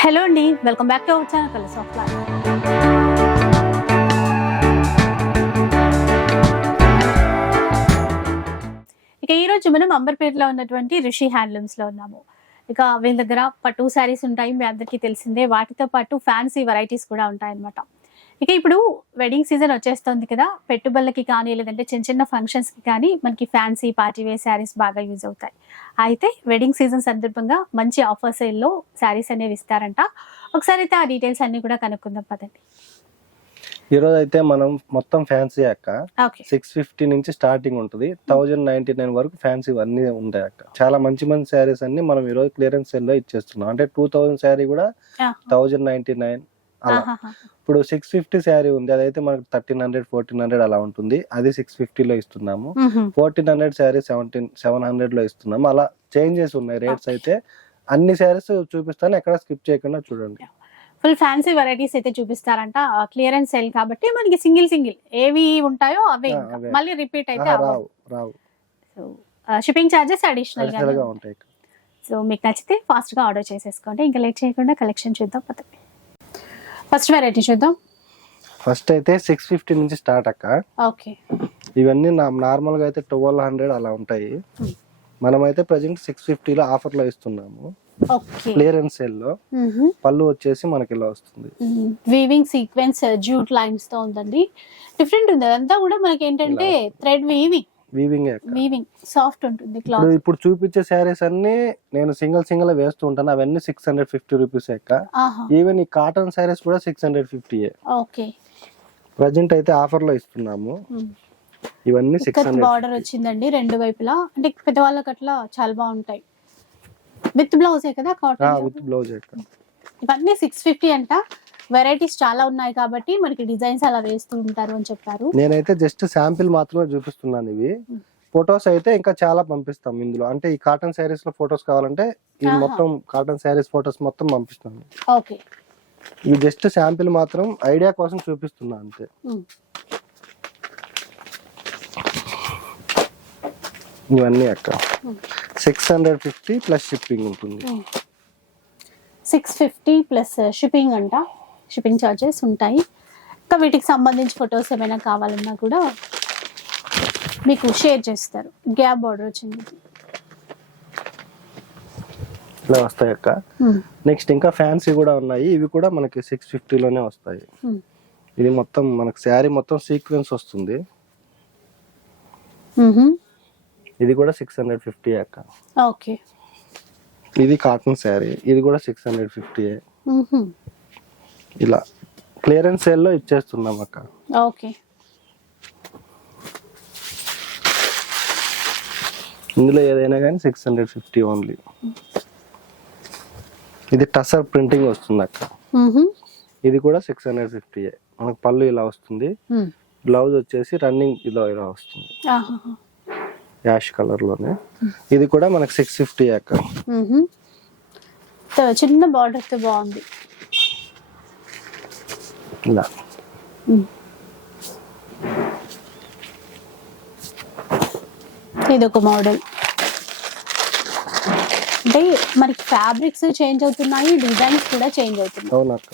Hello అండి welcome back to our channel colours of life. ఇక ఈరోజు మనం అంబర్పేటలో ఉన్నటువంటి రిషి హ్యాండ్లూమ్స్లో ఉన్నాము. ఇక వీళ్ళ దగ్గర పట్టు శారీస్ ఉంటాయి మీ అందరికీ తెలిసిందే. వాటితో పాటు ఫ్యాన్సీ వెరైటీస్ కూడా ఉంటాయన్నమాట. ఇక ఇప్పుడు వెడ్డింగ్ సీజన్ వచ్చేస్తుంది కదా పెట్టుబడులకి కానీ లేదంటే చిన్న చిన్న ఫంక్షన్స్కి కానీ మనకి ఫ్యాన్సీ పార్టీ వేర్ శారీస్ బాగా యూజ్ అవుతాయి. అయితే వెడ్డింగ్ సీజన్ సందర్భంగా మంచి ఆఫర్ సేల్లో శారీస్ అనేవి ఇస్తారంట. ఒకసారి అయితే ఆ డీటెయిల్స్ అన్ని కూడా కనుక్కుందాం పదండి. ఈ రోజు అయితే మనం మొత్తం ఫ్యాన్సీ అక్క. సిక్స్ ఫిఫ్టీ నుంచి స్టార్టింగ్ ఉంటుంది. థౌజండ్ నైన్టీ నైన్ వరకు ఫ్యాన్సీ అన్ని ఉంటాయి అక్క. చాలా మంచి మంచి శారీస్ అన్ని మనం ఈ రోజు క్లియరెన్స్ సేల్లో ఇచ్చేస్తున్నాం. అంటే టూ థౌజండ్ శారీ కూడా థౌజండ్ నైన్టీ నైన్ అలా. ఇప్పుడు సిక్స్ ఫిఫ్టీ శారీ ఉంది. అదైతే మనకు థర్టీన్ హండ్రెడ్ ఫోర్టీన్ హండ్రెడ్ అలా ఉంటుంది. అది సిక్స్ ఫిఫ్టీలో ఇస్తున్నాము. Fourteen hundred sari seventeen seven హండ్రెడ్లో ఇస్తున్నాము. అలా చేంజెస్ ఉన్నాయి. రేట్స్ అయితే అన్ని శారీస్ చూపిస్తాను. ఎక్కడ స్కిప్ చేయకుండా చూడండి. ఫుల్ ఫ్యాన్సీ వెరైటీస్ అయితే చూపిస్తారంట. క్లియరెన్స్ సేల్ కాబట్టి మనకి సింగిల్ సింగిల్. ఏవి ఉంటాయో అవే. మళ్ళీ రిపీట్ అయితే రావు రావు. షిప్పింగ్ చార్జెస్ అడిషనల్గా అడిషనల్గా ఉంటాయి. సో మీకు నచ్చితే ఫాస్ట్గా ఆర్డర్ చేసేసుకోండి. ఇంకా లేట్ చేయకుండా కలెక్షన్ చూద్దాం. పదండి. ఫస్ట్ వెరైటీ చూద్దాం. ఫస్ట్ అయితే సిక్స్ ఫిఫ్టీ నుంచి స్టార్ట్ అక్క. ఓకే. ఇవన్నీ నార్మల్గా అయితే ట్వెల్వ్ హండ్రెడ్ అలా ఉంటాయి. Hmm. మనమైతే ప్రజెంట్ సిక్స్ ఫిఫ్టీలో ఆఫర్లో ఇస్తున్నాము. ఓకే. క్లియరెన్స్ సేల్లో. పళ్ళు వచ్చేసి మనకి ఇలా వస్తుంది. వీవింగ్ సీక్వెన్స్ జూట్ లైన్స్తో ఉందండి. డిఫరెంట్ ఉంది. అదంతా కూడా మనకి ఏంటంటే thread weaving weaving weaving soft ఉంటుంది ఇప్పుడు క్లాత్ ఇప్పుడు చూపించే శారీస్ అన్ని నేను సింగిల్ సింగిల్ వేస్తూ ఉంటాను. అవన్నీ సిక్స్ హండ్రెడ్ ఫిఫ్టీ రూపీస్ ఎక్క ఈవెన్ ఈ కాటన్ శారీస్ కూడా six hundred fifty okay. Present అయితే ఆఫర్లో ఇస్తున్నాము. ఇవన్నీ సిక్స్ బార్డర్ వచ్చిందండి రెండు వైపులా. అంటే పెద్దవాళ్ళకి అట్లా చాలా బాగుంటాయి. విత్ బ్లౌజే కదా కాటన్ విత్ బ్లౌజ్ ఇవన్నీ సిక్స్ ఫిఫ్టీ అంట. వెరైటీస్ చాలా ఉన్నాయి కాబట్టి మనకి డిజైన్స్ అలా వేస్తూ ఉంటారు అని చెప్పారు. నేనైతే జస్ట్ శాంపిల్ మాత్రమే చూపిస్తున్నాను ఇవి. Hmm. ఫొటోస్ అయితే ఇంకా చాలా పంపిస్తాం ఇందులో. అంటే ఈ కాటన్ శారీస్లో ఫొటోస్ కావాలంటే ఈ. మొత్తం కాటన్ శారీస్ ఫొటోస్ మొత్తం పంపిస్తాను. ఓకే ఇవి జస్ట్ శాంపిల్ మాత్రం ఐడియా కోసం చూపిస్తున్నా అంతే. ఇవన్నీ అక్క. Hmm. Six hundred fifty plus shipping ఉంటుంది. సిక్స్ ఫిఫ్టీ ప్లస్ షిప్పింగ్ అంట. షిప్పింగ్ ఛార్జెస్ ఉంటాయి. ఇంకా వీటికి సంబంధించి ఫొటోస్ ఏమైనా కావాలన్నా కూడా మీకు షేర్ చేస్తారు. గ్యాప్ బార్డర్ వచ్చింది. ఇలా వస్తాయి అక్క. నెక్స్ట్ ఇంకా ఫ్యాన్సీ కూడా ఉన్నాయి. ఇవి కూడా మనకి సిక్స్ ఫిఫ్టీలోనే వస్తాయి. ఇది మొత్తం మనకి శారీ మొత్తం సీక్వెన్స్ వస్తుంది. ఇది కూడా సిక్స్ హండ్రెడ్ ఫిఫ్టీ అక్క. ఓకే. ఇది కాటన్ శారీ. ఇది కూడా సిక్స్ హండ్రెడ్ ఫిఫ్టీ ఇలా క్లియరెన్స్ సేల్లో ఇచ్చేస్తున్నాం అక్క. ఓకే. ఇందులో ఏదైనా కానీ సిక్స్ హండ్రెడ్ ఫిఫ్టీ ఓన్లీ ఇది టసర్ ప్రింటింగ్ వస్తుంది అక్క. ఇది కూడా సిక్స్ హండ్రెడ్ ఫిఫ్టీ మనకు పళ్ళు ఇలా వస్తుంది. బ్లౌజ్ వచ్చేసి రన్నింగ్ ఇలా ఇలా వస్తుంది. యాష్ కలర్లోనే. ఇది కూడా మనకు సిక్స్ ఫిఫ్టీ అక్క. చిన్న బార్డర్తో బాగుంది. ఇలా ఇది ఒక మోడల్. అంటే మనకి ఫ్యాబ్రిక్స్ చేంజ్ అవుతున్నాయి డిజైన్స్ కూడా చేంజ్ అవుతున్నాయి. అవును అక్క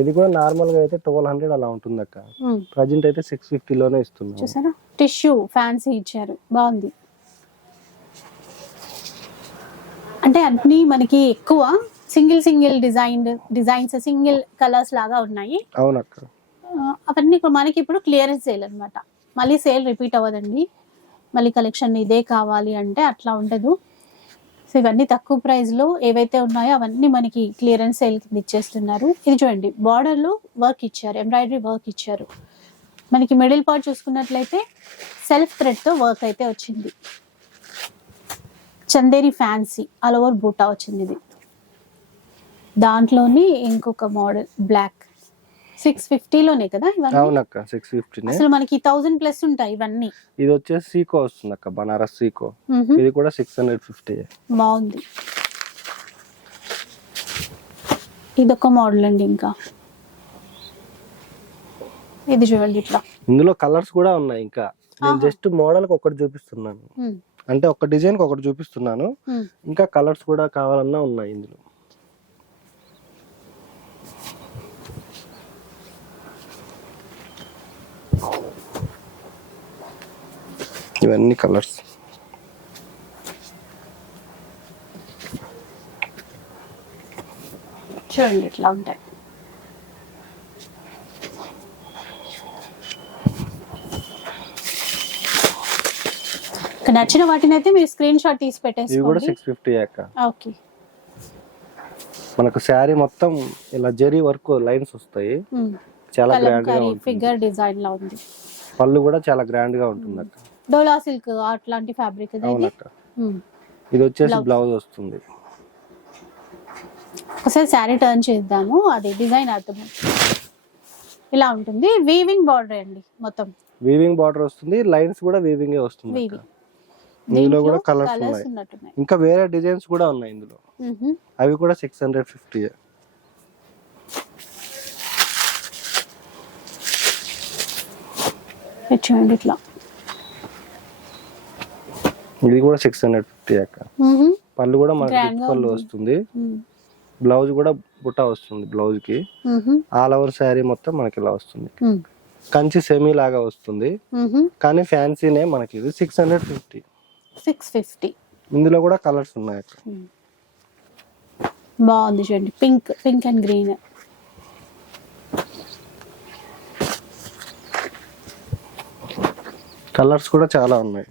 ఇది కూడా నార్మల్గా అయితే ట్వెల్వ్ హండ్రెడ్ అలా ఉంటుంది అక్క మ్మ్. ప్రజెంట్ అయితే సిక్స్ ఫిఫ్టీలోనే ఇస్తున్నాం చూసారా? టిష్యూ ఫ్యాన్సీ ఇచ్చారు. బాగుంది. అంటే అన్ని మనకి ఎక్కువ single single design designs single colours లాగా ఉన్నాయి. అవునక్క. అవన్నీ మనకి ఇప్పుడు క్లియరెన్స్ సేల్ అనమాట మళ్ళీ సేల్ రిపీట్ అవ్వదండి. మళ్ళీ కలెక్షన్ ఇదే కావాలి అంటే అట్లా ఉండదు. సో ఇవన్నీ తక్కువ ప్రైస్లో ఏవైతే ఉన్నాయో అవన్నీ మనకి క్లియరెన్స్ సేల్ కింద ఇచ్చేస్తున్నారు. ఇది చూడండి బార్డర్లో వర్క్ ఇచ్చారు ఎంబ్రాయిడరీ వర్క్ ఇచ్చారు. మనకి మిడిల్ పార్ట్ చూసుకున్నట్లయితే సెల్ఫ్ థ్రెడ్తో వర్క్ అయితే వచ్చింది. చందేరి ఫ్యాన్సీ ఆల్ ఓవర్ బూటా వచ్చింది ఇది. దాంట్లోని ఇంకొక మోడల్ బ్లాక్ సిక్స్ ఫిఫ్టీలోనే కదా ఇవన్నీ? అవునక్క సిక్స్ ఫిఫ్టీనే అసలు మనకి థౌజండ్ ప్లస్ ఉంటాయి ఇవన్నీ. ఇది వచ్చేసి సీకో వస్తుంది అక్క బనారస్ సీకో. ఇది కూడా సిక్స్ హండ్రెడ్ ఫిఫ్టీ బాగుంది. ఇదొక మోడల్ అండి ఇంకా. ఇది చూడండి ఇట్లా. ఇందులో కలర్స్ కూడా ఉన్నాయి ఇంకా. నేను. జస్ట్ మోడల్కి ఒకటి చూపిస్తున్నాను. అంటే ఒక డిజైన్కి ఒకటి చూపిస్తున్నాను. ఇంకా కలర్స్ కూడా కావాలన్నా ఉన్నాయి ఇందులో. ఇవన్నీ కలర్స్. చూడండి ఇట్లా ఉంటాయి. నచ్చిన వాటిని అయితే మీరు స్క్రీన్ షాట్ తీసి ఇవి కూడా సిక్స్ ఫిఫ్టీ అక్క. ఓకే. మనకు శారీ మొత్తం ఇలా జరీ వర్క్ లైన్స్ వస్తాయి. చాలా గ్రాండ్గా ఉంటుంది. ఫిగర్ డిజైన్ లా ఉంది. పళ్ళు కూడా చాలా గ్రాండ్గా ఉంటుంది అక్క డోలా సిల్క్ అట్లాంటి ఫ్యాబ్రిక్ ఇది. అవునక్క ఉమ్. ఇది వచ్చేసి. బ్లౌజ్ వస్తుంది. ఒకసారి శారీ టర్న్ చేద్దాము. అది డిజైన్ అర్థం. ఇలా ఉంటుంది. వీవింగ్ బార్డర్ అండి మొత్తం. వీవింగ్ బార్డర్ వస్తుంది. లైన్స్ కూడా వీవింగ్ వస్తుంది ఇందులో కూడా కలర్స్ ఉన్నాయి. ఇంకా వేరే డిజైన్స్ కూడా ఉన్నాయి ఇందులో. అవి కూడా సిక్స్ హండ్రెడ్ ఫిఫ్టీ. చూడండి ఇట్లా. ఇది కూడా సిక్స్ హండ్రెడ్ ఫిఫ్టీ అక్క. పళ్ళు కూడా మనకి పళ్ళు. వస్తుంది. బ్లౌజ్ కూడా బుట్ట వస్తుంది బ్లౌజ్కి. ఆల్ ఓవర్ శారీ మొత్తం మనకి ఇలా వస్తుంది. కంచి సెమీ లాగా వస్తుంది. కానీ ఫ్యాన్సీనే మనకి ఇది six hundred fifty six fifty ఇందులో కూడా కలర్స్ ఉన్నాయి అక్క బాగుంది చూడండి pink pink and green colours కూడా చాలా ఉన్నాయి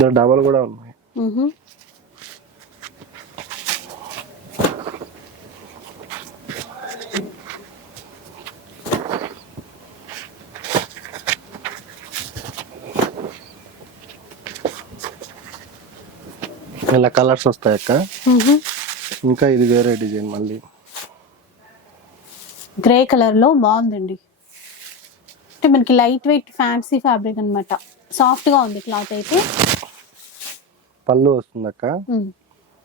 ఇందులో డబల్ కూడా ఉన్నాయి. ఇలా కలర్స్ వస్తాయి అక్క. ఇంకా ఇది వేరే డిజైన్ మళ్ళీ. గ్రే కలర్లో బాగుందండి. అంటే మనకి లైట్ వెయిట్ ఫ్యాన్సీ ఫ్యాబ్రిక్ అనమాట సాఫ్ట్గా ఉంది క్లాత్ అయితే. పళ్ళు వస్తుంది అక్క.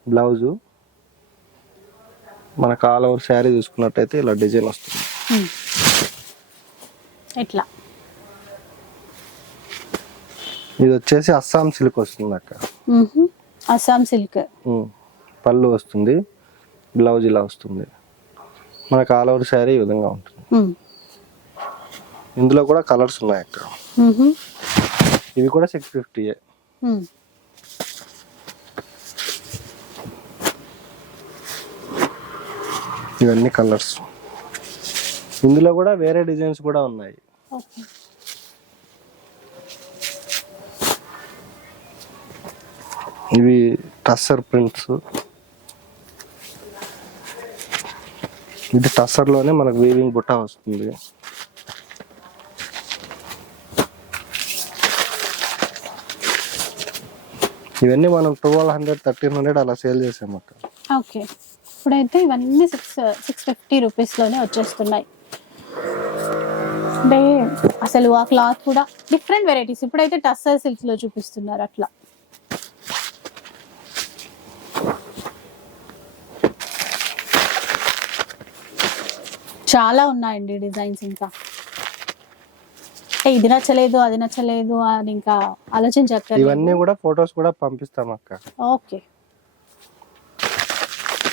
బ్లౌజు మనకు ఆల్ ఓవర్ శారీ చూసుకున్నట్టయితే ఇలా డిజైన్ వస్తుంది. ఇట్లా ఇది వచ్చేసి అస్సాం సిల్క్ వస్తుంది అక్క. అస్సాం సిల్క్. పళ్ళు వస్తుంది బ్లౌజ్ ఇలా వస్తుంది మనకు ఆల్ ఓవర్ శారీ ఈ విధంగా ఉంటుంది. ఇందులో కూడా కలర్స్ ఉన్నాయి అక్క. ఇవి కూడా సిక్స్ ఫిఫ్టీ ఇవన్నీ కలర్స్. ఇందులో కూడా వేరే డిజైన్స్ కూడా ఉన్నాయి. ఇవి టస్సర్ ప్రింట్స్. ఇది టస్సర్లోనే మనకు వీవింగ్ బుట్ట వస్తుంది. ఇవన్నీ మనం ట్వెల్వ్ హండ్రెడ్ థర్టీన్ హండ్రెడ్ అలా సేల్ చేసాం అక్క ఓకే. ఇప్పుడైతే ఇవన్నీ సిక్స్ సిక్స్ ఫిఫ్టీ రూపీస్లోనే వచ్చేస్తున్నాయి. అంటే అసలు ఆ క్లాత్ కూడా డిఫరెంట్ వెరైటీస్ ఇప్పుడైతే టస్సర్ సిల్క్లో చూపిస్తున్నారు అట్లా. చాలా ఉన్నాయండి డిజైన్స్ ఇంకా. ఇది నచ్చలేదు అది నచ్చలేదు అని ఇంకా ఆలోచించక్కర్లేదు. ఇవన్నీ కూడా ఫొటోస్ కూడా పంపిస్తాం అక్క. ఓకే.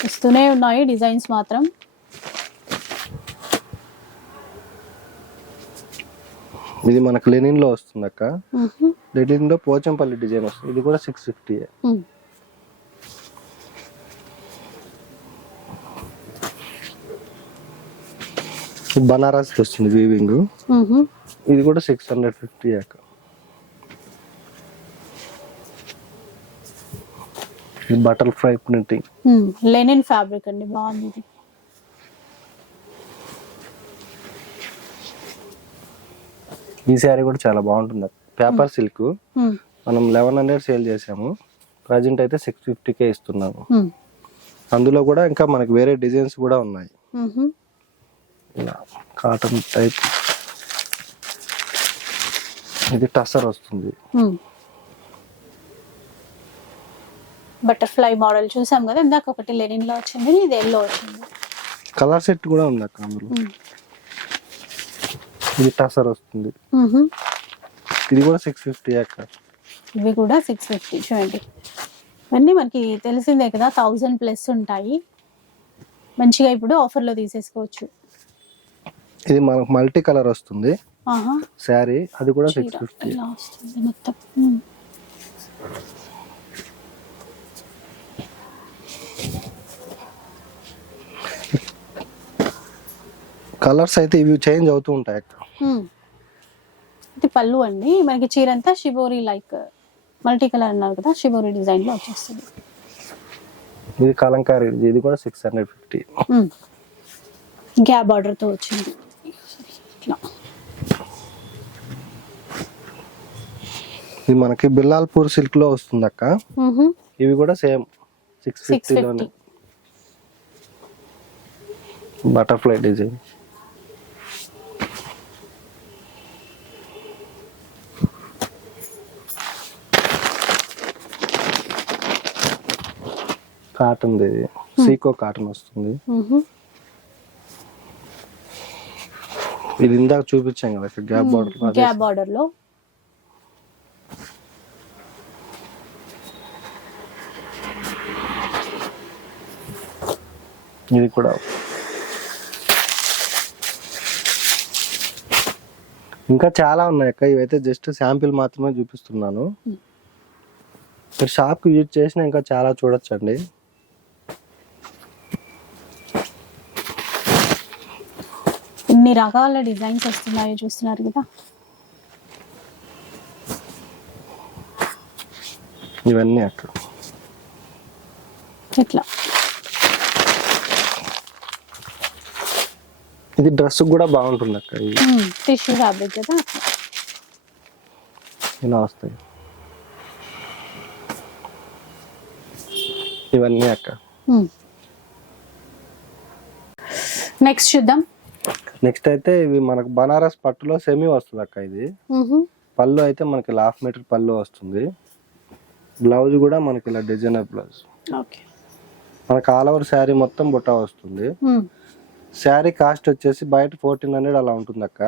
వస్తూనే ఉన్నాయి డిజైన్స్ మాత్రం ఇది మనకు లెనిన్లో వస్తుంది అక్క. లెనిన్లో పోచంపల్లి డిజైన్ వస్తుంది ఇది కూడా సిక్స్ ఫిఫ్టీ. బనారస్ వస్తుంది వీవింగ్. ఇది కూడా సిక్స్ హండ్రెడ్ ఫిఫ్టీ అక్క ఇది butterfly printing. Linen fabric అండి బాగుంది ఇది. ఈ శారీ కూడా చాలా బాగుంటుంది పేపర్ సిల్క్. మనం లెవెన్ హండ్రెడ్ సేల్ చేసాము ప్రజెంట్ అయితే సిక్స్ ఫిఫ్టీకే ఇస్తున్నాము. అందులో కూడా ఇంకా మనకి వేరే డిజైన్స్ కూడా ఉన్నాయి. ఇలా కాటన్ టైప్ ఇది టసర్ వస్తుంది మ్. బటర్ఫ్లై మోడల్ చూసాం కదా ఇందాక ఒకటి లెనిన్లో వచ్చింది ఇది ఎల్లో వచ్చింది. కలర్ సెట్ కూడా ఉంది అక్క అందులో. ఇది టసర్ వస్తుంది. ఇది కూడా సిక్స్ ఫిఫ్టీ అక్క. ఇవి కూడా సిక్స్ ఫిఫ్టీ చూడండి. ఇవన్నీ మనకి తెలిసిందే కదా థౌజండ్ ప్లస్ ఉంటాయి. మంచిగా ఇప్పుడు ఆఫర్లో తీసేసుకోవచ్చు. ఇది మనకు మల్టీ కలర్ వస్తుంది. ఆహా. శారీ అది కూడా సిక్స్ ఫిఫ్టీ మొత్తం? కలర్స్ అయితే ఇవి చేంజ్ అవుతూ ఉంటాయి. ఇది పళ్ళు అండి. మనకి చీర అంతా షిబోరి లైక్ మల్టీ కలర్ అన్నారు కదా షిబోరి డిజైన్లో వచ్చేస్తుంది. ఇది కలంకారీ ఇది కూడా సిక్స్ హండ్రెడ్ ఫిఫ్టీ. గ్యాప్ బార్డర్తో వచ్చింది. ఇట్లా. ఇది మనకి బిల్లాల్పూర్ సిల్క్లో వస్తుంది అక్క. ఇవి కూడా same six fifty. Butterfly design. Cotton Seeko cotton వస్తుంది. ఇది ఇందాక చూపించాం కదా గ్యాప్ బార్డర్ గ్యాప్ బార్డర్లో. ఇది కూడా. ఇంకా చాలా ఉన్నాయి అక్క ఇవైతే జస్ట్ శాంపిల్ మాత్రమే చూపిస్తున్నాను. Hmm. మీరు షాప్కి యూజ్ చేసిన ఇంకా చాలా చూడొచ్చండి. ఇన్ని రకాల డిజైన్స్ వస్తున్నాయో చూస్తున్నారు కదా. ఇవన్నీ అక్కడ ఇట్లా. ఇది డ్రెస్ కూడా బాగుంటుంది అక్క టిష్యూ ఫ్యాబ్రిక్ కదా. అట్లా ఇలా వస్తాయి. ఇవన్నీ అక్క. నెక్స్ట్ చూద్దాం. నెక్స్ట్ అయితే ఇవి మనకు బనారస్ పట్టులో సెమీ వస్తుంది అక్క ఇది. పళ్ళు అయితే మనకి హాఫ్ మీటర్ పళ్ళు వస్తుంది. బ్లౌజ్ కూడా మనకి ఇలా డిజైనర్ బ్లౌజ్ ఓకే. మనకి ఆల్ ఓవర్ శారీ మొత్తం బుట్ట వస్తుంది. శారీ కాస్ట్ వచ్చేసి బయట ఫోర్టీన్ హండ్రెడ్ అలా ఉంటుంది అక్క.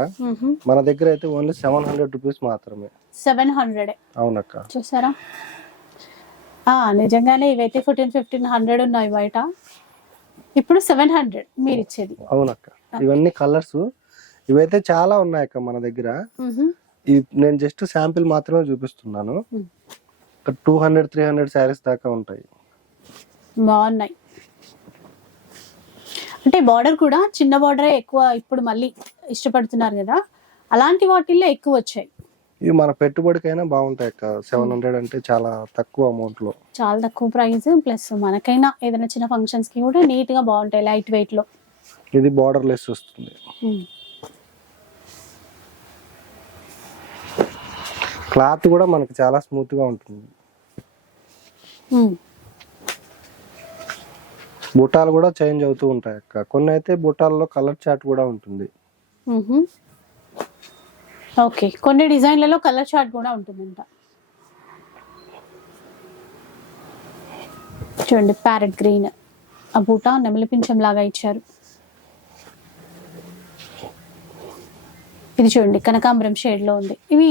మన దగ్గర అయితే ఓన్లీ సెవెన్ హండ్రెడ్ రూపీస్ మాత్రమే. సెవెన్ హండ్రెడ్ అవునక్క చూసారా? నిజంగానే ఇవైతే ఫోర్టీన్ ఫిఫ్టీన్ హండ్రెడ్ ఉన్నాయి బయట. ఇప్పుడు సెవెన్ హండ్రెడ్ మీరు ఇచ్చేది. అవునక్క ఇవన్నీ కలర్స్ ఇవైతే చాలా ఉన్నాయి అక్క మన దగ్గర. నేను జస్ట్ శాంపిల్ మాత్రమే చూపిస్తున్నాను. Two hundred three hundred saris దాకా ఉంటాయి. బాగున్నాయి. అంటే బార్డర్ కూడా చిన్న బార్డరే ఎక్కువ ఇప్పుడు మళ్ళీ ఇష్టపడుతున్నారు కదా? అలాంటి వాటిల్లో ఎక్కువ వచ్చాయి. ఇవి మన పెట్టుబడికైనా బాగుంటాయి అక్క సెవెన్ హండ్రెడ్ అంటే చాలా తక్కువ అమౌంట్లో. చాలా తక్కువ ప్రైస్ ప్లస్ మనకైనా ఏదైనా చిన్న ఫంక్షన్స్కి కూడా నీట్గా బాగుంటాయి లైట్ వెయిట్లో. ఇది బార్డర్ లెస్ వస్తుంది క్లాత్ కూడా మనకి చాలా స్మూత్గా ఉంటుంది. బుట్టాలు కూడా చేంజ్ అవుతూ ఉంటాయి అక్క. కొన్ని అయితే బుట్టాల్లో కలర్ చాట్ కూడా ఉంటుంది. ఓకే కొన్ని డిజైన్లలో కలర్ చార్ట్ కూడా ఉంటుందంట. చూడండి ప్యారెట్ గ్రీన్ ఆ బూట నెమలి పింఛం లాగా ఇచ్చారు. ఇది చూడండి కనకాంబరం షేడ్లో ఉంది. ఇవి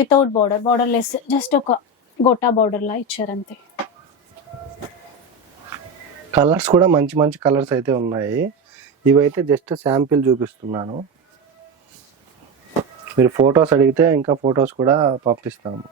without border border less just ఒక గోటా బార్డర్ లా ఇచ్చారు అంతే కలర్స్ కూడా మంచి మంచి కలర్స్ అయితే ఉన్నాయి. ఇవైతే జస్ట్ శాంపిల్ చూపిస్తున్నాను. మీరు ఫొటోస్ అడిగితే ఇంకా ఫొటోస్ కూడా పంపిస్తాము.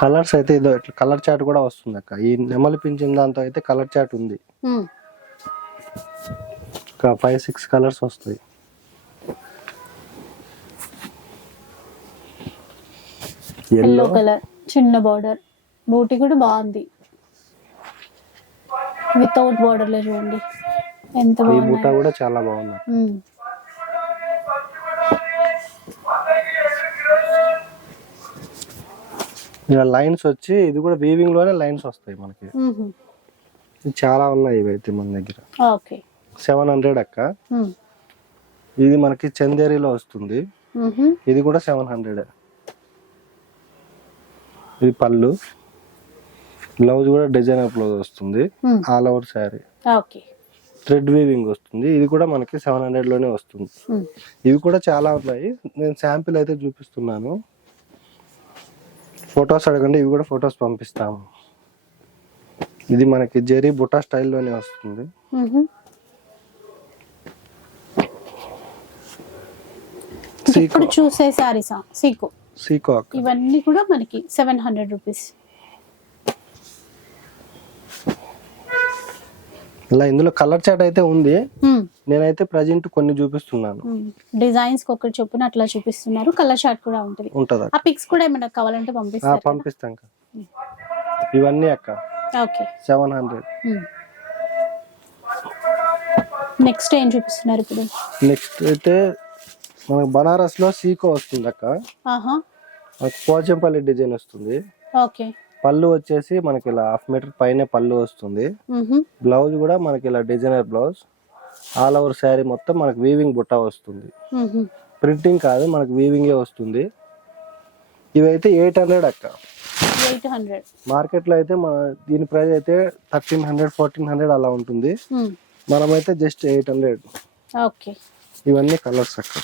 కలర్స్ అయితే ఇదో ఇట్లా కలర్ చాట్ కూడా వస్తుంది అక్క. ఈ నెమలి పింఛన్ దాంతో అయితే కలర్ చాట్ ఉంది. ఒక ఫైవ్ సిక్స్ కలర్స్ వస్తాయి. ఎల్లో కలర్ చిన్న బార్డర్ బూటీ కూడా బాగుంది. వితౌట్ బార్డర్లో చూడండి. ఎంత ఈ బాగుంది కూడా చాలా బాగుంది ఇలా లైన్స్ వచ్చి ఇది కూడా వీవింగ్లోనే లైన్స్ వస్తాయి మనకి. చాలా ఉన్నాయి ఇవైతే మన దగ్గర. ఓకే. సెవెన్ హండ్రెడ్ అక్క. ఇది మనకి చందేరిలో వస్తుంది. ఇది కూడా సెవెన్ హండ్రెడ్ ఇది పళ్ళు. బ్లౌజ్ కూడా డిజైనర్ బ్లౌజ్ వస్తుంది. All over sari thread weaving వస్తుంది. ఇది కూడా మనకి సెవెన్ హండ్రెడ్లోనే వస్తుంది. ఇవి కూడా చాలా ఉన్నాయి. నేను శాంపిల్ అయితే చూపిస్తున్నాను. ఫొటోస్ అడగండి ఇవి కూడా ఫొటోస్ పంపిస్తాము. ఇది మనకి జెరీ బుటా స్టైల్లోనే వస్తుంది. సీకో. ఇప్పుడు చూసే సారీసా సీకో. సీకాక్ ఇవన్నీ కూడా మనకి సెవెన్ హండ్రెడ్ రూపీస్. ఇలా ఇందులో కలర్ చాట్ అయితే ఉంది. నేనైతే ప్రజెంట్ కొన్ని చూపిస్తున్నాను. డిజైన్స్ ఒకటి చొప్పున అట్లా చూపిస్తున్నారు. కలర్ షార్ట్ కూడా ఉంటుంది. ఉంటుందా ఆ పిక్స్ కూడా ఏమైనా కావాలంటే పంపిస్తాం అక్క. ఇవన్నీ అక్క. ఓకే. Seven hundred. నెక్స్ట్ ఏం చూపిస్తున్నారు ఇప్పుడు? నెక్స్ట్ అయితే మనకు బనారస్లో సీకో వస్తుంది అక్క. ఆహా. పోచంపల్లి డిజైన్ వస్తుంది. ఓకే. పళ్ళు వచ్చేసి మనకి ఇలా హాఫ్ మీటర్ పైన పళ్ళు వస్తుంది. బ్లౌజ్ కూడా మనకి ఇలా designer blouse. All over sari మొత్తం మనకి వీవింగ్ బుట్ట వస్తుంది. ప్రింటింగ్ కాదు మనకి వీవింగే వస్తుంది. ఇవైతే ఎయిట్ హండ్రెడ్ అక్క. హండ్రెడ్. మార్కెట్లో అయితే మన దీని ప్రైస్ అయితే థర్టీన్ హండ్రెడ్ ఫోర్టీన్ హండ్రెడ్ అలా ఉంటుంది. మనమైతే జస్ట్ ఎయిట్ హండ్రెడ్. ఓకే. ఇవన్నీ కలర్స్ అక్క.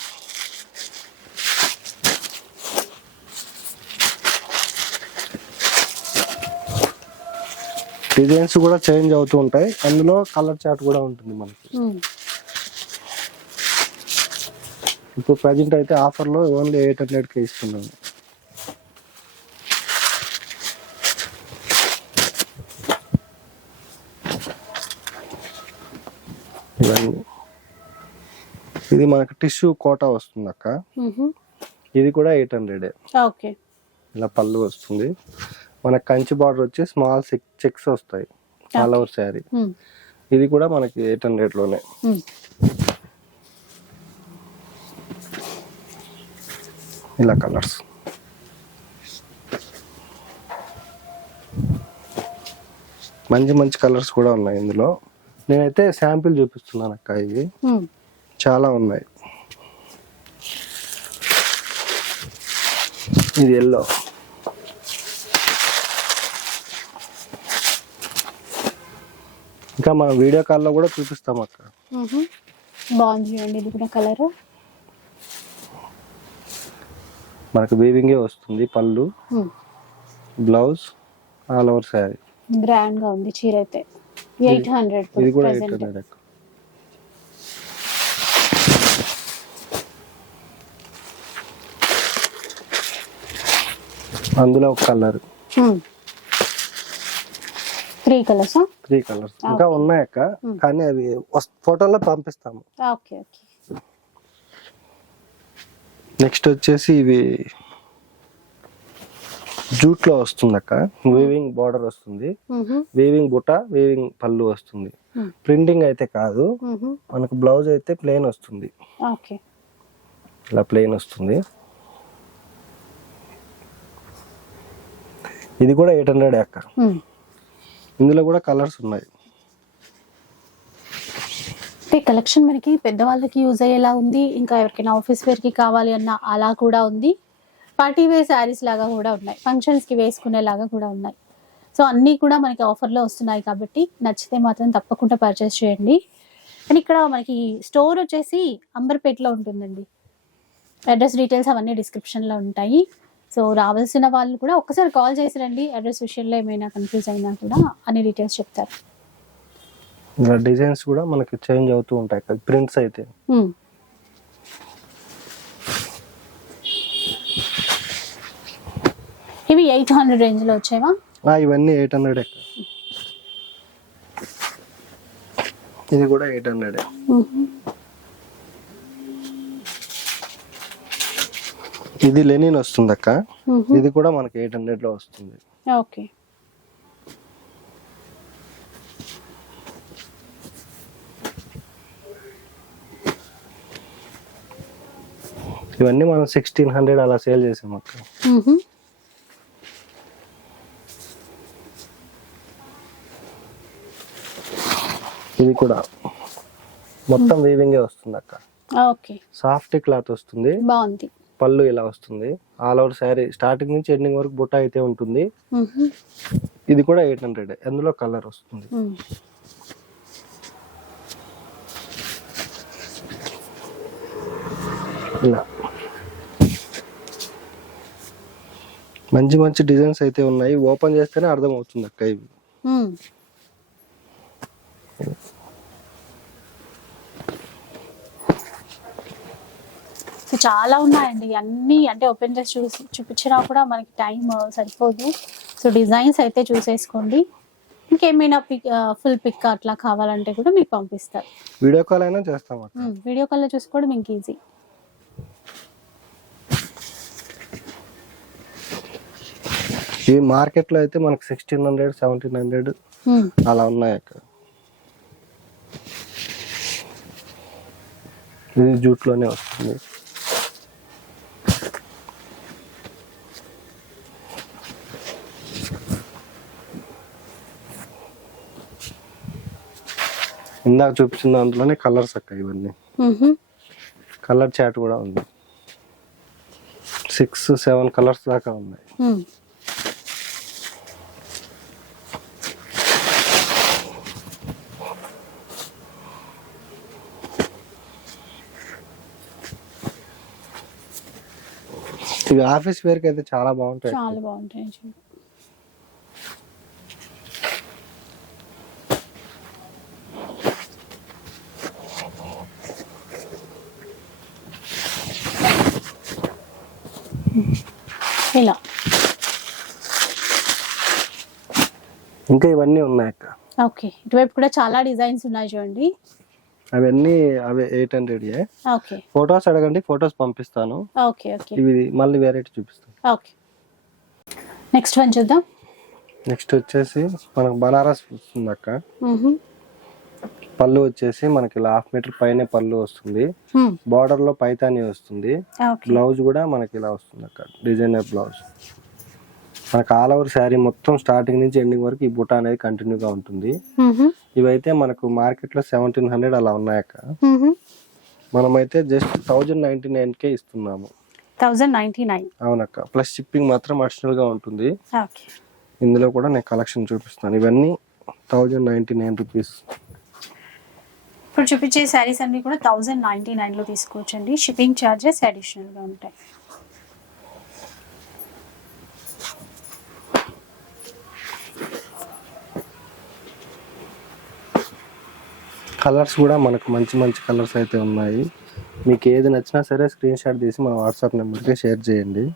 డిజైన్స్ కూడా చేంజ్ అవుతూ ఉంటాయి. అందులో కలర్ చార్ట్ కూడా ఉంటుంది మనకి. ఇప్పుడు ప్రజెంట్ అయితే ఆఫర్లో ఓన్లీ ఎయిట్ హండ్రెడ్కి ఇస్తున్నాను. ఇవన్నీ. ఇది మనకి టిష్యూ కోటా వస్తుంది అక్క. ఇది కూడా ఎయిట్ హండ్రెడ్. ఓకే. ఇలా పళ్ళు వస్తుంది. మనకి కంచి బార్డర్ వచ్చి స్మాల్ చెక్స్ వస్తాయి. All over sari. ఇది కూడా మనకి ఎయిట్ హండ్రెడ్లోనే. ఇలా కలర్స్. మంచి మంచి కలర్స్ కూడా ఉన్నాయి ఇందులో. నేనైతే శాంపిల్ చూపిస్తున్నాను అక్క ఇవి. చాలా ఉన్నాయి. ఇది ఎల్లో. ఇంకా మనం వీడియో కాల్లో కూడా చూపిస్తాం అక్క. మ్హూ. బాగుంది చూడండి ఇది కూడా కలర్. మనకు వీవింగే వస్తుంది పళ్ళు బ్లౌజ్ ఆల్ ఓవర్ శారీ. గ్రాండ్గా ఉంది చీర అయితే. ఎయిట్ హండ్రెడ్ ఇది కూడా ఎయిట్ హండ్రెడ్ అందులో ఒక colour. Three colours? Three colours. ఇంకా ఉన్నాయి అక్క కానీ అవి ఫోటోలో పంపిస్తాము. Okay okay. నెక్స్ట్ వచ్చేసి ఇవి జూట్లో వస్తుంది అక్క వీవింగ్ బార్డర్ వస్తుంది వీవింగ్ బుట్ట వీవింగ్ పళ్ళు వస్తుంది. ప్రింటింగ్ అయితే కాదు. మనకు బ్లౌజ్ అయితే ప్లెయిన్ వస్తుంది. ఓకే. ఇలా ప్లెయిన్ వస్తుంది. ఇది కూడా ఎయిట్ హండ్రెడ్ అక్క. ఇందులో కూడా కలర్స్ ఉన్నాయి. అంటే కలెక్షన్ మనకి పెద్దవాళ్ళకి యూజ్ అయ్యేలా ఉంది ఇంకా ఎవరికైనా ఆఫీస్ వేర్కి కావాలి అన్న అలా కూడా ఉంది. పార్టీ వేర్ శారీస్ లాగా కూడా ఉన్నాయి ఫంక్షన్స్కి వేసుకునేలాగా కూడా ఉన్నాయి. సో అన్నీ కూడా మనకి ఆఫర్లో వస్తున్నాయి కాబట్టి నచ్చితే మాత్రం తప్పకుండా పర్చేస్ చేయండి. అండ్ ఇక్కడ మనకి స్టోర్ వచ్చేసి అంబర్పేటలో ఉంటుందండి. అడ్రస్ డీటెయిల్స్ అవన్నీ డిస్క్రిప్షన్లో ఉంటాయి. సో రావాల్సిన వాళ్ళు కూడా ఒక్కసారి కాల్ చేసి రండి. అడ్రస్ విషయంలో ఏమైనా కన్ఫ్యూజ్ అయినా కూడా అన్ని డీటెయిల్స్ చెప్తారు. ఇలా డిజైన్స్ కూడా మనకి చేంజ్ అవుతూ ఉంటాయి అక్క ప్రింట్స్ అయితే. మ్మ్. ఇవి ఎయిట్ హండ్రెడ్ రేంజ్లో వచ్చావా? ఆ, ఇవన్నీ ఎయిట్ హండ్రెడ్ ఇది కూడా ఎయిట్ హండ్రెడ్ ఇది లెనిన్ వస్తుంది అక్క ఇది కూడా మనకి ఎయిట్ హండ్రెడ్లో వస్తుంది. ఓకే. ఇవన్నీ మనం సిక్స్టీన్ హండ్రెడ్ అలా సేల్ చేసాం అక్క. ఇది కూడా మొత్తం వీవింగే వస్తుంది అక్క ఓకే. సాఫ్ట్ క్లాత్ వస్తుంది. బాగుంది. పళ్ళు ఇలా వస్తుంది. ఆల్ ఓవర్ శారీ స్టార్టింగ్ నుంచి ఎండింగ్ వరకు బుట్ట అయితే ఉంటుంది. ఇది కూడా ఎయిట్ హండ్రెడ్. అందులో కలర్ వస్తుంది. ఇలా. మంచి మంచి డిజైన్స్ అయితే ఉన్నాయి. ఓపెన్ చేస్తేనే అర్థం అవుతుంది అక్క ఇవి. చాలా ఉన్నాయండి. అన్నీ అంటే ఓపెన్ చేసి చూసి చూపించినా కూడా మనకి టైం సరిపోదు. సో డిజైన్స్ అయితే చూసేసుకోండి. ఇంకేమైనా పిక్ ఫుల్ పిక్ అట్లా కావాలంటే కూడా మీకు పంపిస్తారు. వీడియో కాల్ అయినా చేస్తాం. వీడియో కాల్లో చూసుకోవడం మీకు ఈజీ ఇవి మార్కెట్లో అయితే మనకి సిక్స్టీన్ హండ్రెడ్ సెవెంటీన్ హండ్రెడ్ అలా ఉన్నాయి అక్క. ఇది జూట్లోనే వస్తుంది. ఇందాక చూపించిన దాంట్లోనే కలర్స్ అక్క ఇవన్నీ. కలర్ చాట్ కూడా ఉంది. సిక్స్ సెవెన్ కలర్స్ దాకా ఉన్నాయి. ఇవి ఆఫీస్ వేర్కి అయితే చాలా బాగుంటాయి చాలా బాగుంటాయి ఇలా. ఇంకా ఇవన్నీ ఉన్నాయి అక్క. ఓకే. ఇటువైపు కూడా చాలా డిజైన్స్ ఉన్నాయి చూడండి. అవన్నీ అవి ఎయిట్ హండ్రెడ్ ఓకే. ఫొటోస్ అడగండి ఫొటోస్ పంపిస్తాను. Okay okay. ఇవి మళ్ళీ వెరైటీ చూపిస్తాను. ఓకే. నెక్స్ట్ వన్ చూద్దాం. నెక్స్ట్ వచ్చేసి మనకు బనారస్ వస్తుంది అక్క. పళ్ళు వచ్చేసి మనకి ఇలా హాఫ్ మీటర్ పైనే పళ్ళు వస్తుంది. బార్డర్లో పైతాని వస్తుంది. బ్లౌజ్ కూడా మనకి ఇలా వస్తుంది అక్క డిజైనర్ బ్లౌజ్ మనకు ఆల్ ఓవర్ శారీ మొత్తం స్టార్టింగ్ నుంచి ఎండింగ్ వరకు ఈ బుట్ట అనేది కంటిన్యూగా ఉంటుంది. మ్మ్హ. ఇవైతే మనకు మార్కెట్లో సెవెంటీన్ హండ్రెడ్ అలా ఉన్నాయక్క మ్మ్హ. మనమైతే జస్ట్ థౌజండ్ నైన్టీ నైన్ కే ఇస్తున్నాము. థౌజండ్ నైంటీ నైన్ అవునక్క ప్లస్ షిప్పింగ్ మాత్రం అడిషనల్గా ఉంటుంది. ఇందులో కూడా నేను కలెక్షన్ చూపిస్తాను. ఇవన్నీ థౌజండ్ నైన్టీ నైన్ రూపీస్ ఇప్పుడు చూపించే శారీస్ అన్ని కూడా థౌజండ్ నైంటీ నైన్లో తీసుకోవచ్చండి. షిప్పింగ్ ఛార్జెస్ అడిషనల్గా ఉంటాయి. కలర్స్ కూడా మనకు మంచి మంచి కలర్స్ అయితే ఉన్నాయి. మీకు ఏది నచ్చినా సరే స్క్రీన్ షాట్ తీసి మన వాట్సాప్ నెంబర్కి షేర్ చేయండి.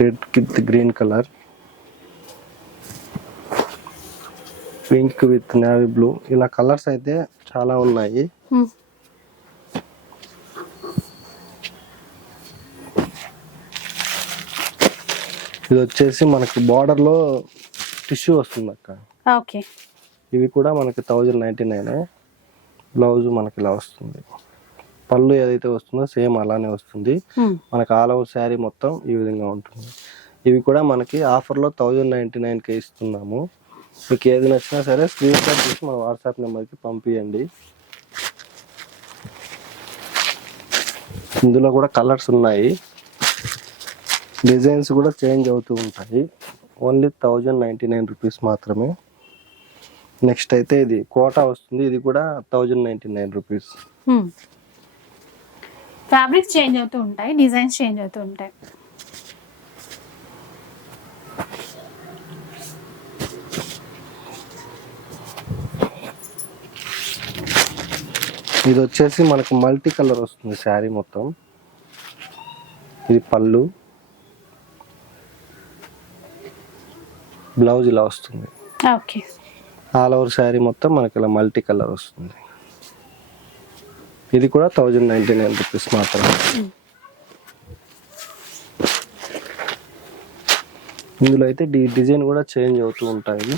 Red with green colour pink with navy blue ఇలా కలర్స్ అయితే చాలా ఉన్నాయి. మ్మ్. ఇది వచ్చేసి మనకి border లో టిష్యూ వస్తుంది అక్క. ఓకే ఇవి కూడా మనకి థౌజండ్ నైంటీ నైన్ బ్లౌజ్ మనకి ఇలా వస్తుంది. పళ్ళు ఏదైతే వస్తుందో సేమ్ అలానే వస్తుంది. మనకి ఆల్ ఓవర్ శారీ మొత్తం ఈ విధంగా ఉంటుంది. ఇవి కూడా మనకి ఆఫర్లో థౌజండ్ నైంటీ నైన్కే ఇస్తున్నాము. మీకు ఏది నచ్చినా సరే స్క్రీన్ షాట్ తీసి మన వాట్సాప్ నెంబర్కి పంపించండి ఇందులో కూడా కలర్స్ ఉన్నాయి. డిజైన్స్ కూడా చేంజ్ అవుతూ ఉంటాయి. Only thousand ninety nine rupees మాత్రమే. నెక్స్ట్ అయితే ఇది కోటా వస్తుంది. ఇది కూడా thousand ninety nine rupees. Fabrics change అవుతూ ఉంటాయి డిజైన్స్ చేంజ్ అవుతూ ఉంటాయి. ఇది వచ్చేసి మనకు మల్టీ కలర్ వస్తుంది శారీ మొత్తం. ఇది పళ్ళు. బ్లౌజ్ ఇలా వస్తుంది. ఓకే. ఆల్ ఓవర్ శారీ మొత్తం మనకి ఇలా మల్టీ కలర్ వస్తుంది. ఇది కూడా థౌజండ్ నైంటీ నైన్ రూపీస్ మాత్రమే. ఇందులో అయితే డి డిజైన్ కూడా చేంజ్ అవుతూ ఉంటాయి.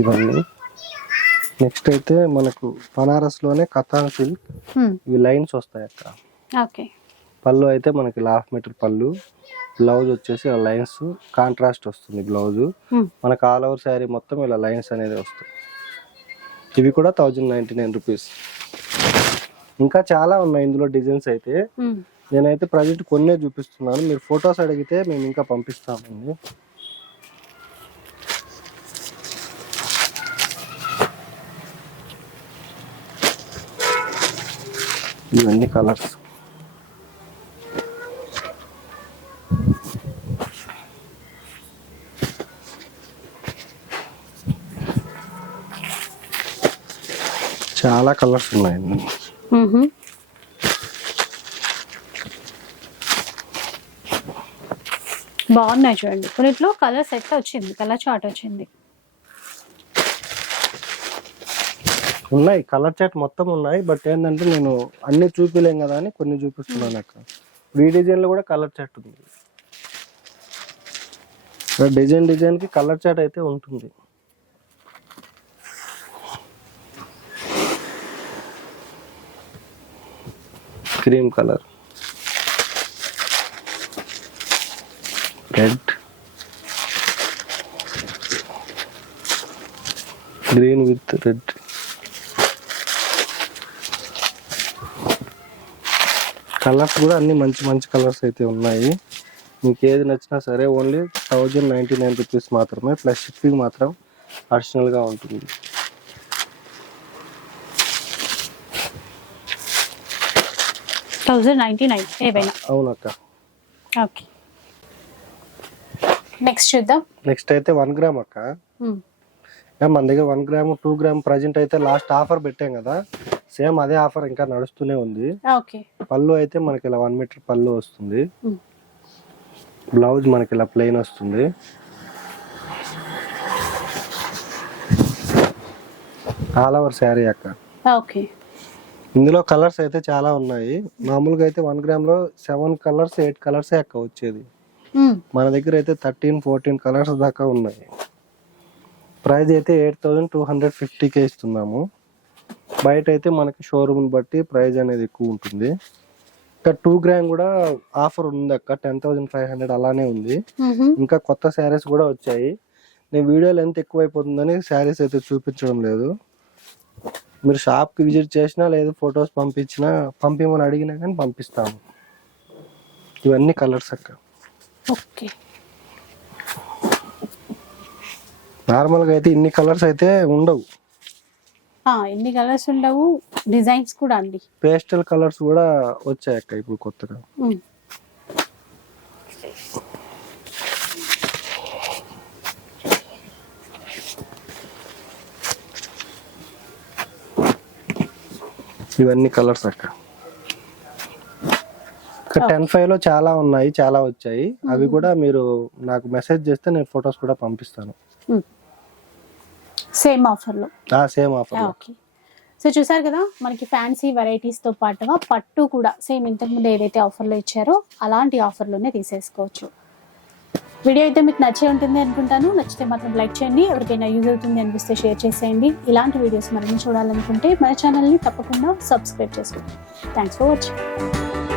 ఇవన్నీ. నెక్స్ట్ అయితే మనకు బనారస్లోనే కథాన్ సిల్క్. ఇవి లైన్స్ వస్తాయి అక్క ఓకే. పళ్ళు అయితే మనకి హాఫ్ మీటర్ పళ్ళు బ్లౌజ్ వచ్చేసి ఇలా లైన్స్ కాంట్రాస్ట్ వస్తుంది బ్లౌజ్. మనకు ఆల్ ఓవర్ శారీ మొత్తం ఇలా లైన్స్ అనేది వస్తాయి. ఇవి కూడా థౌజండ్ నైంటీ నైన్ రూపీస్. ఇంకా చాలా ఉన్నాయి ఇందులో డిజైన్స్ అయితే. నేనైతే ప్రజెంట్ కొన్నే చూపిస్తున్నాను. మీరు ఫొటోస్ అడిగితే మేము ఇంకా పంపిస్తామండి. ఇవన్నీ కలర్స్. చాలా కలర్స్ ఉన్నాయండి. బాగున్నాయి చూడండి. కొన్నిట్లో కలర్ సెట్ వచ్చింది కలర్ చార్ట్ వచ్చింది. ఉన్నాయి కలర్ చాట్ మొత్తం ఉన్నాయి బట్ ఏంటంటే నేను అన్ని చూపిలేం కదా అని కొన్ని చూపిస్తున్నాను అక్క. ఈ డిజైన్లో కూడా కలర్ చాట్ ఉంది. డిజైన్ డిజైన్కి కలర్ చాట్ అయితే ఉంటుంది. Cream colour. Red green with red colours కూడా అన్ని మంచి మంచి కలర్స్ అయితే ఉన్నాయి. మీకు ఏది నచ్చినా సరే only thousand ninety nine rupees మాత్రమే ప్లస్ షిప్పింగ్ మాత్రం అడిషనల్గా ఉంటుంది. థౌజండ్ నైన్టీ నైన్ ఏవైనా. అవునక్క. ఓకే. నెక్స్ట్ చూద్దాం. నెక్స్ట్ అయితే వన్ గ్రామ్ అక్క. మన దగ్గర one gram two gram present అయితే లాస్ట్ ఆఫర్ పెట్టాం కదా. సేమ్ అదే ఆఫర్ ఇంకా నడుస్తూనే ఉంది. ఓకే. పళ్ళు అయితే మనకి ఇలా వన్ మీటర్ పళ్ళు వస్తుంది. బ్లౌజ్ మనకి ఇలా ప్లెయిన్ వస్తుంది. ఆల్ ఓవర్ శారీ అక్క. ఓకే. ఇందులో కలర్స్ అయితే చాలా ఉన్నాయి. మామూలుగా అయితే వన్ గ్రామ్లో సెవెన్ కలర్స్ ఎయిట్ కలర్స్ అక్క వచ్చేది. మన దగ్గర అయితే థర్టీన్ ఫోర్టీన్ కలర్స్ దాకా ఉన్నాయి. ప్రైస్ అయితే ఎయిట్ థౌజండ్ టూ హండ్రెడ్ ఫిఫ్టీకే ఇస్తున్నాము. బయట అయితే మనకి షోరూమ్ బట్టి ప్రైస్ అనేది ఎక్కువ ఉంటుంది. ఇంకా టూ గ్రామ్ కూడా ఆఫర్ ఉంది అక్క. టెన్ థౌజండ్ ఫైవ్ హండ్రెడ్ అలానే ఉంది. ఇంకా కొత్త శారీస్ కూడా వచ్చాయి. నేను వీడియోలో ఎంత ఎక్కువ అయిపోతుందని శారీస్ అయితే చూపించడం లేదు. మీరు షాప్కి విజిట్ చేసినా లేదు ఫొటోస్ పంపించినా పంపించమని అడిగినా కానీ పంపిస్తాము. ఇవన్నీ కలర్స్ అక్క. ఓకే. నార్మల్గా అయితే ఇన్ని కలర్స్ అయితే ఉండవు. ఆ, ఎన్ని కలర్స్ ఉండవు. డిజైన్స్ కూడా అండి. పేస్టల్ కలర్స్ కూడా వచ్చాయి అక్క ఇప్పుడు కొత్తగా. ఇవన్నీ కలర్స్ అక్క. టెన్ ఫైవ్లో చాలా ఉన్నాయి చాలా వచ్చాయి. అవి కూడా మీరు నాకు మెసేజ్ చేస్తే నేను ఫొటోస్ కూడా పంపిస్తాను. సేమ్ ఆఫర్లో ఆ సేమ్ ఆఫర్ ఓకే సో చూసారు కదా మనకి ఫ్యాన్సీ వెరైటీస్తో పాటుగా పట్టు కూడా సేమ్ ఇంతకుముందు ఏదైతే ఆఫర్లో ఇచ్చారో అలాంటి ఆఫర్లోనే తీసేసుకోవచ్చు. వీడియో అయితే మీకు నచ్చే ఉంటుంది అనుకుంటాను. నచ్చితే మాత్రం లైక్ చేయండి. ఎవరికైనా యూజ్ అవుతుంది అనిపిస్తే షేర్ చేసేయండి. ఇలాంటి వీడియోస్ మరిన్ని చూడాలనుకుంటే మన ఛానల్ని తప్పకుండా సబ్స్క్రైబ్ చేసుకోండి. Thanks for watching